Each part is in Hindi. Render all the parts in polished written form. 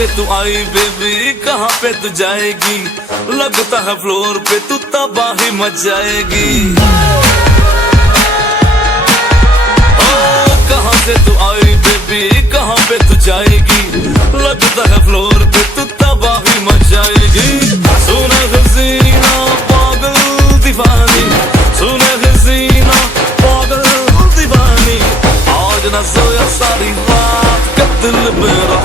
से तू आई बेबी, कहाँ पे तू जाएगी? लगता है फ्लोर पे तू तबाही मच जाएगी। ओ कहाँ से तू आई बेबी, कहाँ पे तू जाएगी? लगता है फ्लोर पे तू तबाही मच जाएगी। सुने हसीना पागल दीवानी, सुने हसीना पागल दीवानी, आज न सोया सारी रात का दिल मेरा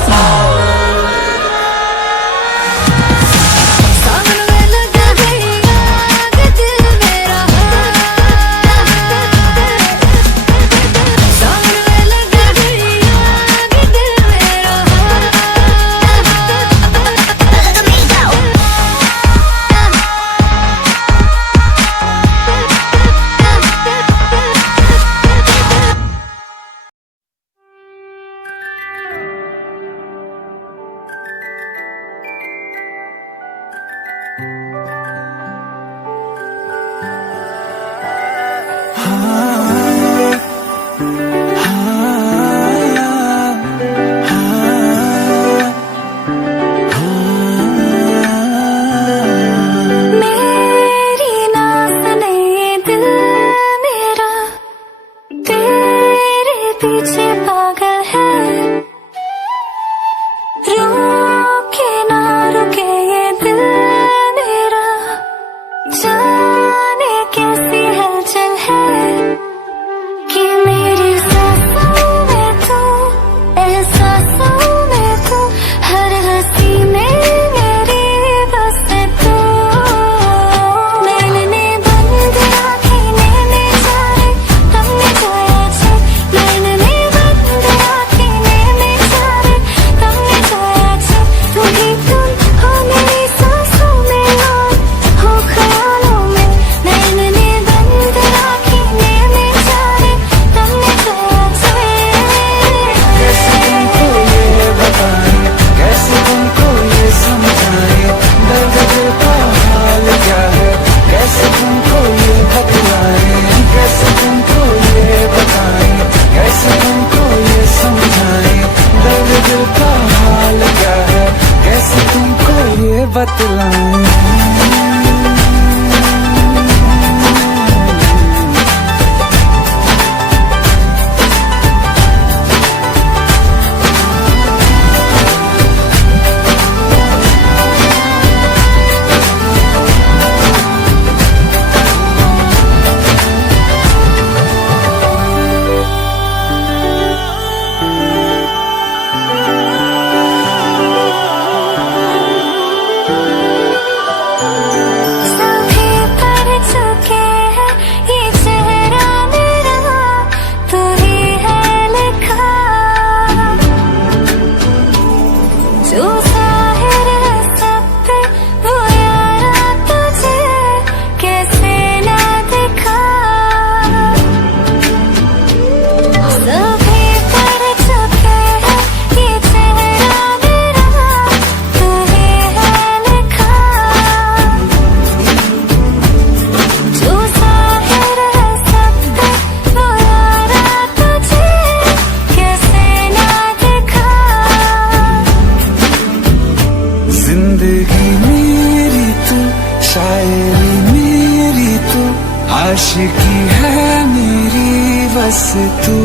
आशिकी है मेरी बस तू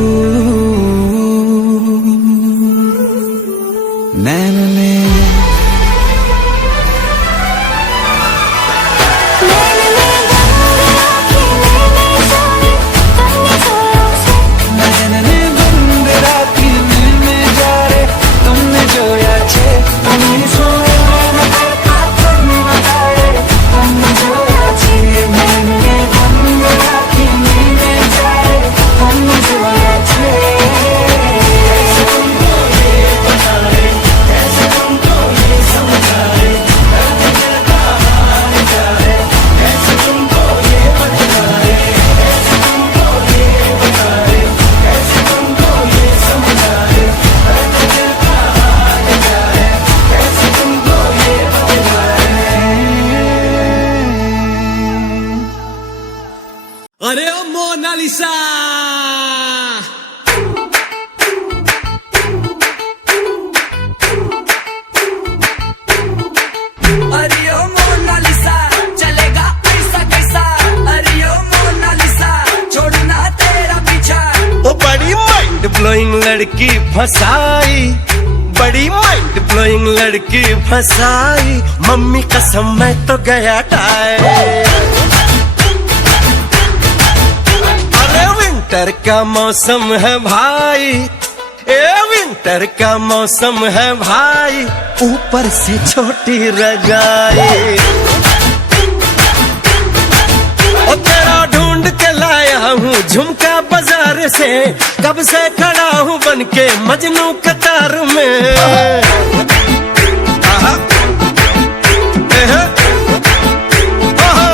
नैन में लड़की फसाई, बड़ी माइंड ब्लोइंग लड़की फसाई, मम्मी कसम मैं तो गया टाई। अरे विंटर का मौसम है भाई, ए विंटर का मौसम है भाई, ऊपर से छोटी रजाई। ओ तेरा ढूंढ के लाया हूँ झुमका बाजार से, कब से खड़ा हूँ बन के मजनू कतार में। आहा, एहे, ओहो,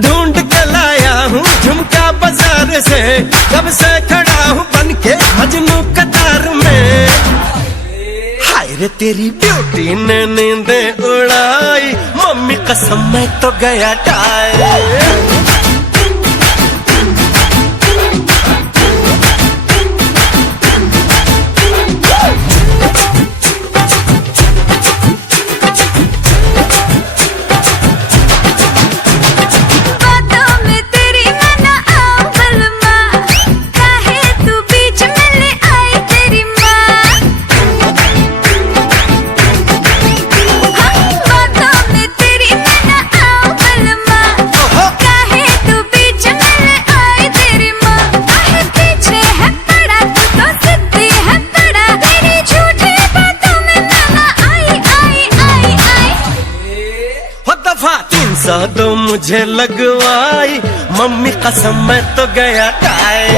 ढूंढ के लाया हूँ झुमका बाजार से, कब से खड़ा हूँ बन के मजनू कतार में। हाय रे तेरी ब्यूटी ने नींदे उड़ाई, मम्मी कसम मैं तो गया टाई। तो मुझे लगवाई, मम्मी कसम मैं तो गया टाई।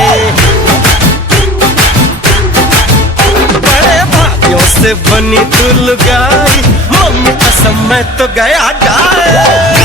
बड़े भाइयों से बनी तू लुगाई, मम्मी कसम मैं तो गया टाई।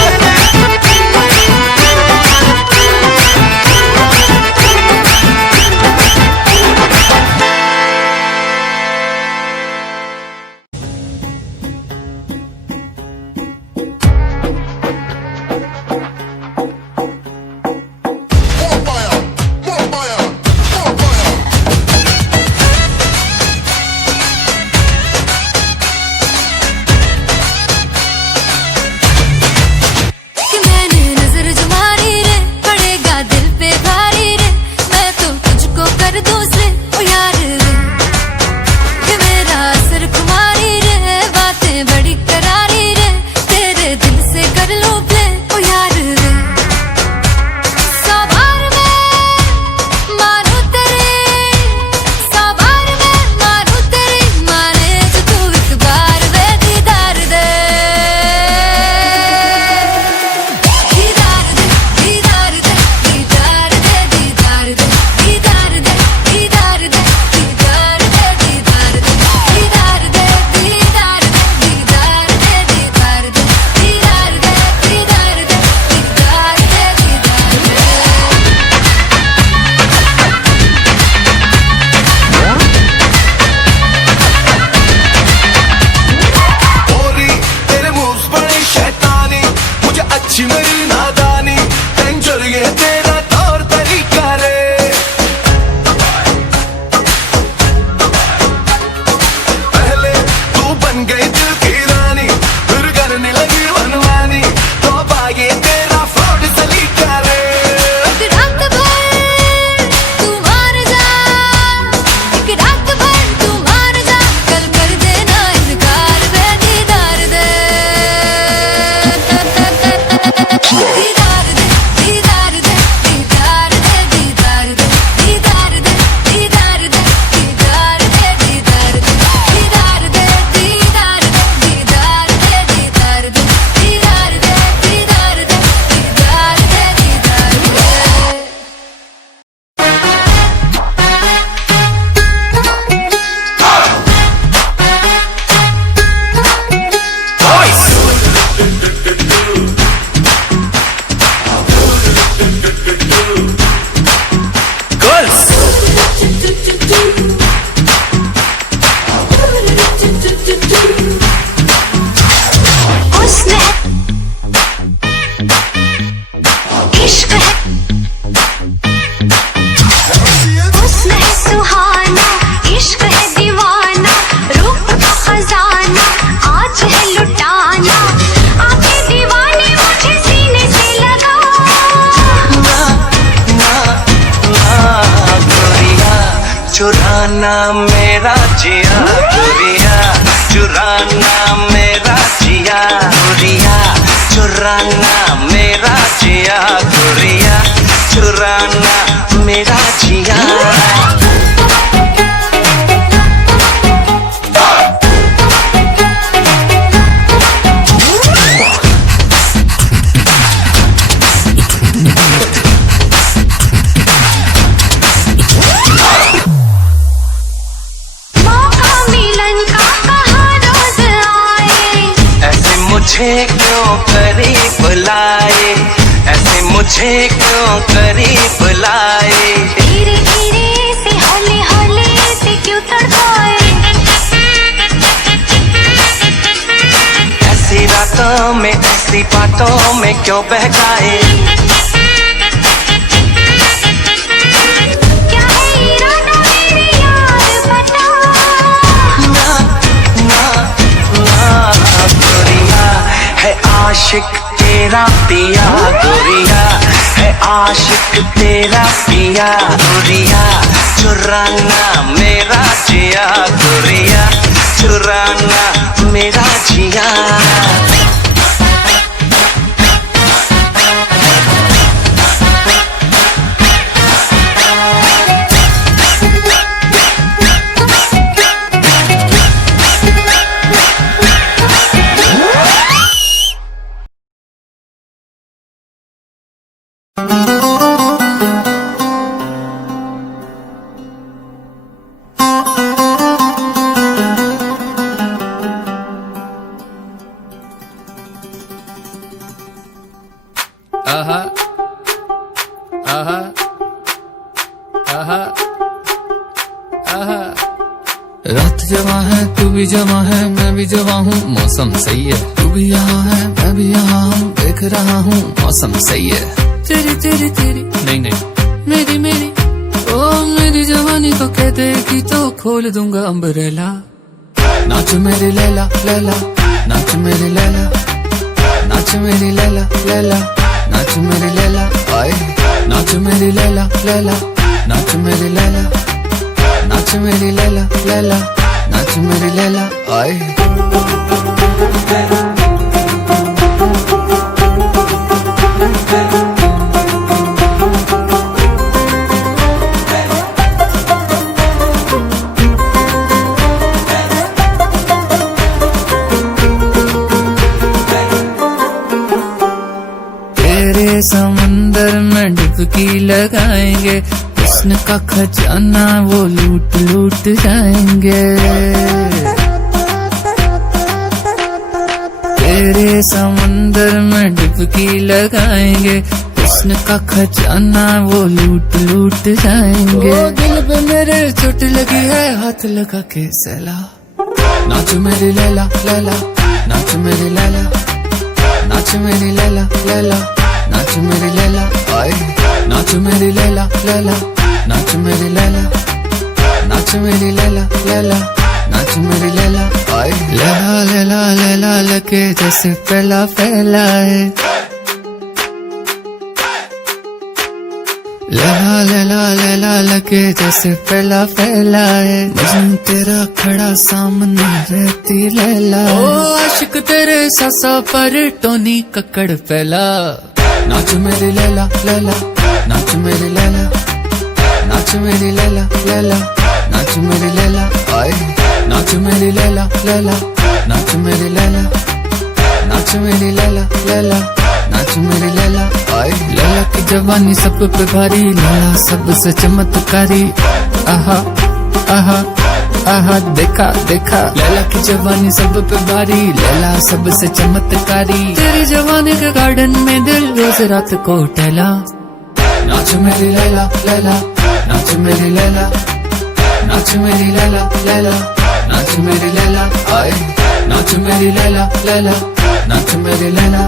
चुराना मेरा जिया गोरिया, चुराना मेरा जिया गोरिया, चुराना मेरा जिया गोरिया, चुराना मेरा जिया। मुझे क्यों करीब लाए, ऐसे मुझे क्यों करीब लाए, धीरे धीरे से हौले हौले से क्यों तड़पाए, ऐसी रातों में ऐसी बातों में क्यों बहकाए। क्या है इरादा मेरे यार बता, ना ना ना गोरिया है आशिक तेरा पिया गोरिया, है आशिक तेरा पिया गोरिया, चुराना मेरा जिया गोरिया, चुराना मेरा जिया। आहा आहा आहा आहा। रात जवा है तू भी जवा है मैं भी जवा हूँ, मौसम सही है। तू भी यहाँ है मैं भी यहाँ हूँ, देख रहा हूँ मौसम सही है। तेरी तेरी तेरी नहीं नहीं मेरी मेरी, ओ मेरी जवानी को कह देगी तो खोल दूंगा अम्ब्रेला। नाच मेरी लैला लैला, नाच मेरी लैला, नाच मेरी लैला लैला, नाच मेरी लैला आए, नाच मेरी लैला लैला, नाच मेरी लैला, नाच मेरी लैला लैला, नाच मेरी लैला आए। समंदर में डुबकी लगाएंगे, हुस्न का खजाना वो लूट लूट जाएंगे। तेरे समंदर में डुबकी लगाएंगे, हुस्न का खजाना वो लूट लूट जाएंगे। ओ दिल पे मेरे चोट लगी है हाथ लगा के सहला। नाच मेरी लैला लैला, नाच मेरी लैला, नाच मेरी लैला लैला, नाच मेरी लैला आए, नाच मेरी लैला लैला, नाच मेरी लैला, नाच मेरी लैला लैला, नाच मेरी लैला आए। लैला लैला लैला लगे जैसे पहला पहला है, लैला लैला लैला लगे जैसे पहला पहला है। मजनू तेरा खड़ा सामने रहती लैला, ओ आशिक तेरे सासा पर टोनी कक्कड़ पहला। नाच मेरी लैला लैला, नाच मेरी लैला, नाच मेरी लैला लैला, नाच मेरी लैला आए, नाच मेरी लैला लैला, नाच मेरी लैला, नाच मेरी लैला लैला, नाच मेरी लैला आए। लैला की जवानी सब पे भारी, लैला सबसे चमत्कारी। आहा आहा आहा देखा देखा, लैला की जवानी सब पे भारी, लैला सबसे चमत्कारी। तेरी जवानी के गार्डन में दिल रोज रात को टहला। नाच मेरी लैला लैला, नाच मेरी लैला, नाच मेरी लैला लैला, नाच मेरी लैला आए, नाच मेरी लैला लैला, नाच मेरी लैला,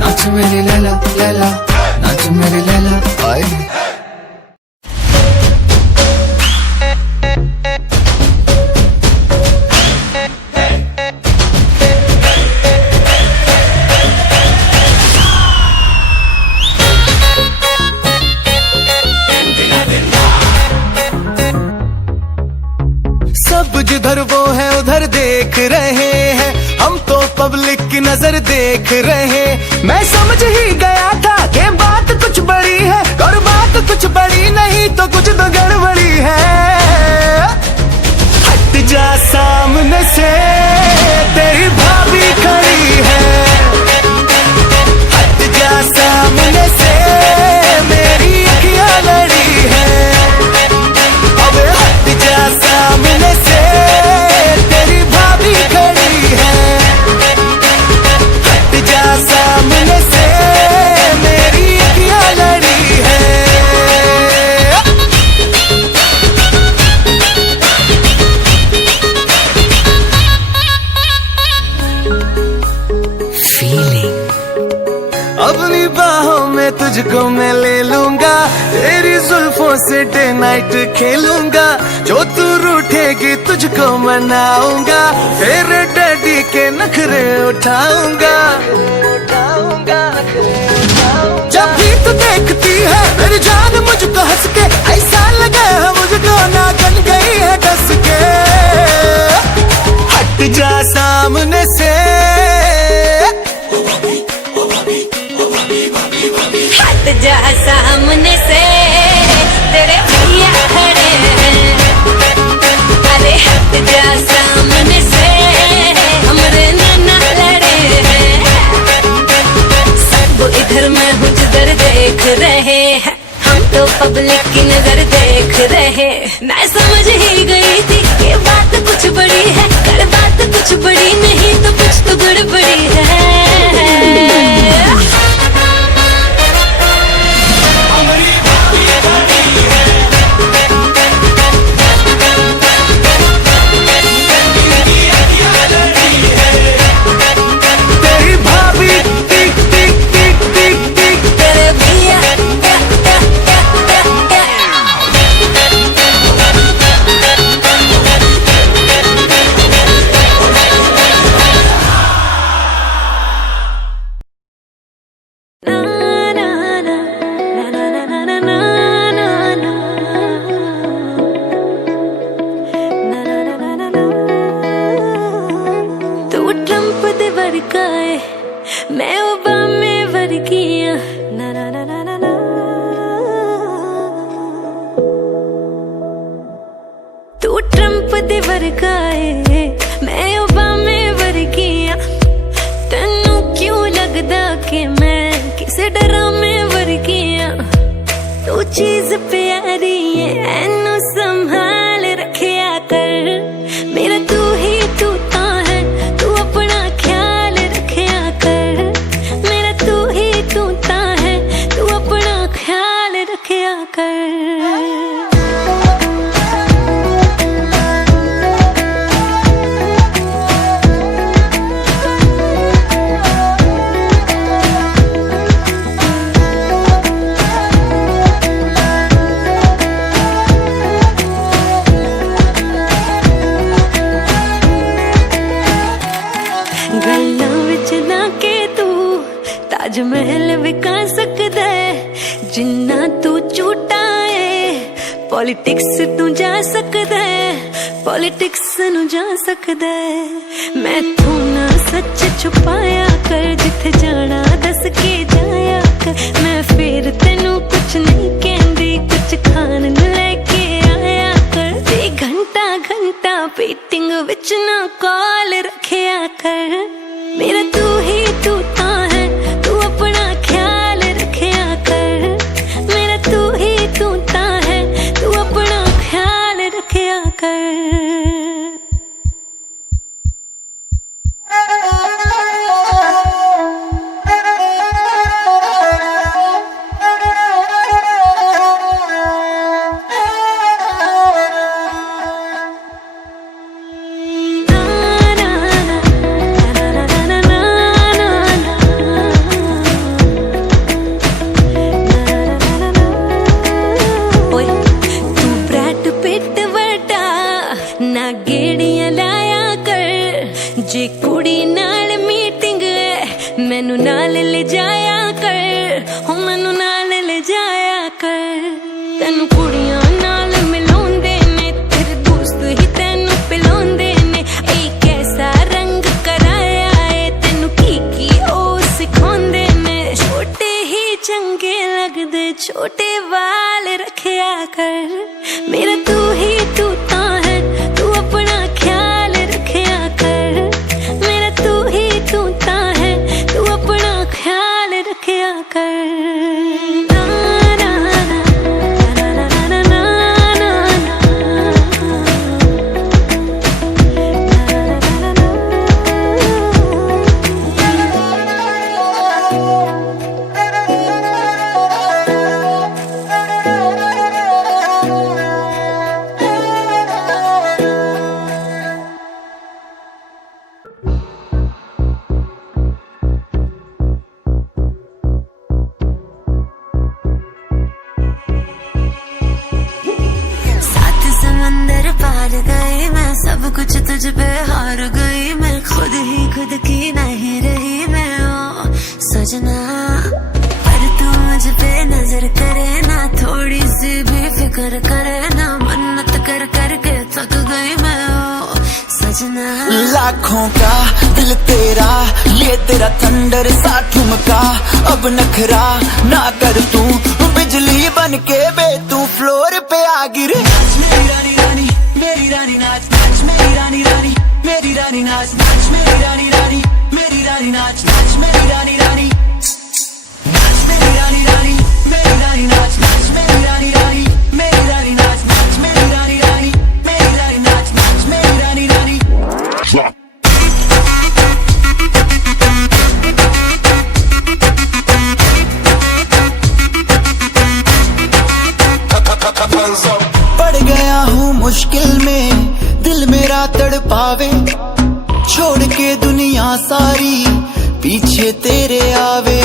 नाच मेरी लैला लैला, नाच मेरी लैला आए। देख रहे हैं, हम तो पब्लिक की नजर देख रहे। मैं समझ ही गया था कि बात कुछ बड़ी है, और बात कुछ बड़ी नहीं तो कुछ तो गड़बड़ी है। हट जा सामने से, तेरी भाभी खड़ी है। हट जा सामने से, मेरी अखियां लड़ी है। अब हट जा सामने से, तेरी भाभी खड़ी है। हट जा सामने से, मेरी अखियां लड़ी है। अपनी बाहों में तुझको मैं ले लूंगा, तेरी जुल्फों से डे नाइट खेलूंगा। जो तू रूठेगी तुझको मनाऊंगा, तेरे डैडी के नखरे उठाऊंगा। जब भी तू देखती है मेरी जान मुझको हंस के, ऐसा लगा है मुझको नागन गई है डस के। हट जा सामने से, हट जा सामने से, तेरे भैया खड़े हैं। अरे हट जा सामने से, हमरे नाना लड़े हैं। सब इधर मैं हूँ जिधर देख रहे हैं, हम तो पब्लिक की नजर देख रहे। मैं समझ ही गई थी कि बात कुछ बड़ी है, कर बात कुछ बड़ी नहीं तो कुछ तो गड़बड़ी है। तेरी भाभी टिक टिक टिक टिक टिक, तेरे भैया तू ट्रंप दे वर्गा है, मैं ओबामे वर्गी आ। ना ना ना ना ना ना, तू ट्रंप दे वर्गा है, मैं ओबामे वर्गी आ। तन्नू क्यों लगदा कि मैं किसे ड्रामे वर्गी आ। तू चीज प्यारी है, एनू संभाल रखिया कर। मेरा तू ही तू ता है, तू अपना ख्याल रखिया कर। मेरा तू ही तू ता है, तू अपना ख्याल रखिया कर। गल्लां विच ना के तू ताज महल विका सकदा है, जिन्ना तू झूठा है। पॉलिटिक्स तू जा सकदा है, पॉलिटिक्स नू जा सकदा है। मैं तू ना सच छुपाया कर, जिथे जाना दस के जाया कर। मैं फिर तेनू कुछ नहीं कहंदी, कुछ खान नू लेके आया कर। ते घंटा घंटा वेटिंग विच ना कॉल रखिया कर। मेरा तू ही तू ता है, तू अपना ख्याल रखिया कर। मेरा तू ही तू ता है, तू अपना ख्याल रखिया कर। जे कुड़ी नाल मीटिंग है मैनू नाल ले जाया कर, हो मैनू नाल ले जाया कर। तेनू कुड़ियां नाल मिलाउंदे ने, तेरे दोस्त ही तेनू पिलाउंदे ने। ए कैसा छोटे बाल रखया कर। मेरा तू ही तू ता है, तू अपना ख्याल रखया कर। मेरा तू ही तू ता है, तू अपना ख्याल रखया कर। ना ना ना ना ना ना ना ना समंदर पार गई मैं, सब कुछ तुझ पे हार गई मैं। खुद ही खुद की नहीं रही मैं ओ सजना। पर तू मुझ पे नजर करे ना, थोड़ी सी भी फिक्र करे ना। मन्नत कर करके थक गई मैं ओ सजना। लाखों का दिल तेरा, ये तेरा थंडर सा ठुमका। अब नखरा ना कर तू, बिजली बन के बे तू फ्लोर पे आ गिरे। मेरी रानी रानी, मेरी रानी नाच नाच, मेरी रानी रानी, मेरी रानी नाच नाच, मेरी रानी रानी, मेरी रानी नाच नाच, मेरी रानी रानी नाच, मेरी रानी रानी, मेरी रानी नाच नाच, मेरी रानी रानी, मेरी रानी नाच नाच, मेरी रानी रानी, मेरी रानी नाच नाच, मेरी रानी रानी। पड़ गया हूँ मुश्किल में, दिल मेरा तड़पावे। छोड़ के दुनिया सारी पीछे तेरे आवे।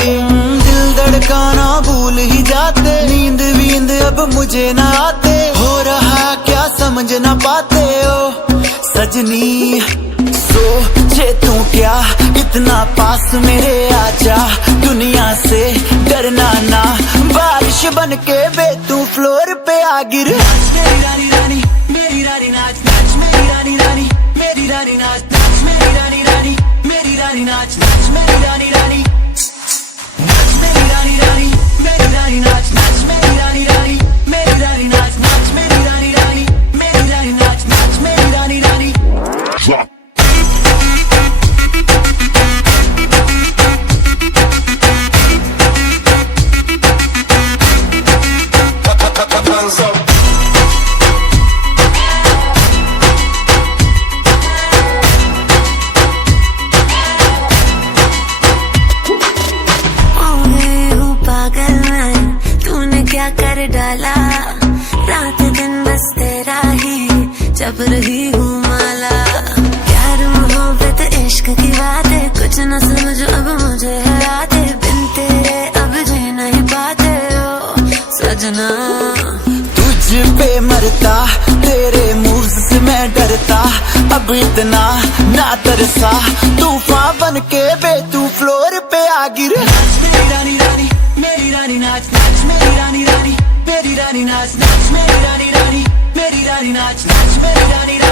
दिल धड़काना भूल ही जाते, नींद वींद अब मुझे ना आते। हो रहा क्या समझ ना पाते ओ सजनी। सोचे तू क्या इतना पास मेरे आजा, दुनिया से डरना ना। बारिश बन के बे तू फ्लोर पे आ गिर। मेरी रानी रानी, मेरी रानी नाच नाच, मेरी रानी रानी, मेरी रानी नाच नाच, मेरी रानी रानी, मेरी रानी नाच नाच, मेरी रानी रानी नाच, मेरी रानी रानी, मेरी रानी नाच नाच, मेरी रानी रानी, मेरी रानी नाच नाच, मेरी रानी रानी, मेरी रानी नाच नाच, मेरी रानी रानी। कर डाला रात दिन बस तेरा ही जब रही हूँ माला। प्यार मोहब्बत इश्क की बात है, कुछ न समझ अब मुझे हराते। बिन तेरे अब जी नहीं पाते ओ सजना। तुझ पे मरता, तेरे मूव्स से मैं डरता। अब इतना ना तरसा, तूफान बन के बे तू फ्लोर पे आ गिर। मेरी रानी रानी, मेरी रानी नाच नाच, मेरी रानी रानी, मेरी रानी नाच नाच, मेरी रानी रानी, मेरी रानी नाच नाच, मेरी रानी।